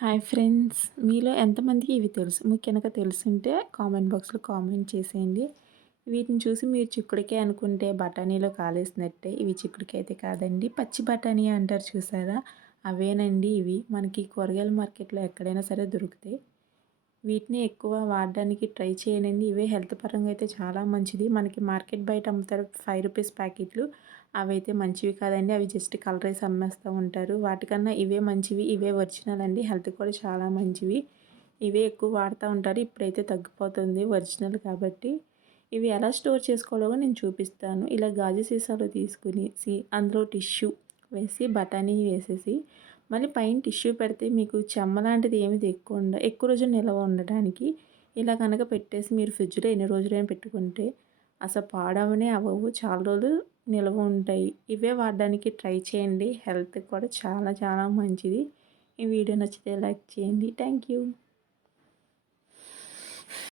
Hi friends. మీలో ఎంతమందికి ఇవి తెలుసు? మీకు గనక తెలుసుంటే కామెంట్ బాక్స్‌లో కామెంట్ చేసేయండి. వీటిని చూసి మీరు చిక్కుడుకాయ అనుకుంటే బఠానీలో కాలేసినట్టే. ఇవి చిక్కుడుకాయ అయితే కాదండి. పచ్చి బఠానీ అంటారు చూసారా? అవేనండి ఇవి. మనకి కూరగాయల మార్కెట్‌లో ఎక్కడైనా సరే దొరుకుతాయి. వీటిని ఎక్కువ వాడడానికి ట్రై చేయనండి. ఇవే హెల్త్ పరంగా అయితే చాలా మంచిది. మనకి మార్కెట్ బయట అమ్ముతారు రూ. 5 ప్యాకెట్లు. అవైతే మంచివి కాదండి. అవి జస్ట్ కలరేసి అమ్మేస్తూ ఉంటారు. వాటికన్నా ఇవే మంచివి. ఇవే ఒరిజినల్ అండి. హెల్త్‌కి కూడా చాలా మంచివి. ఇవే ఎక్కువ వాడుతూ ఉంటారు. ఇప్పుడైతే తగ్గిపోతుంది ఒరిజినల్ కాబట్టి. ఇవి ఎలా స్టోర్ చేసుకోవాలో కూడా నేను చూపిస్తాను. ఇలా గాజు సీసాలో తీసుకునేసి అందులో టిష్యూ వేసి బఠానీ వేసేసి మళ్ళీ పైన టిష్యూ పెడితే మీకు చెమ్మ లాంటిది ఏమి తెక్కకుండా ఎక్కువ రోజులు నిల్వ ఉండడానికి ఇలా కనుక పెట్టేసి మీరు ఫ్రిడ్జ్లో ఎన్ని రోజులైనా పెట్టుకుంటే అసలు పాడవనే అవ్వవు. చాలా రోజులు నిల్వ ఉంటాయి. ఇవే వాడడానికి ట్రై చేయండి. హెల్త్‌కి కూడా చాలా చాలా మంచిది. ఈ వీడియో నచ్చితే లైక్ చేయండి. Thank you.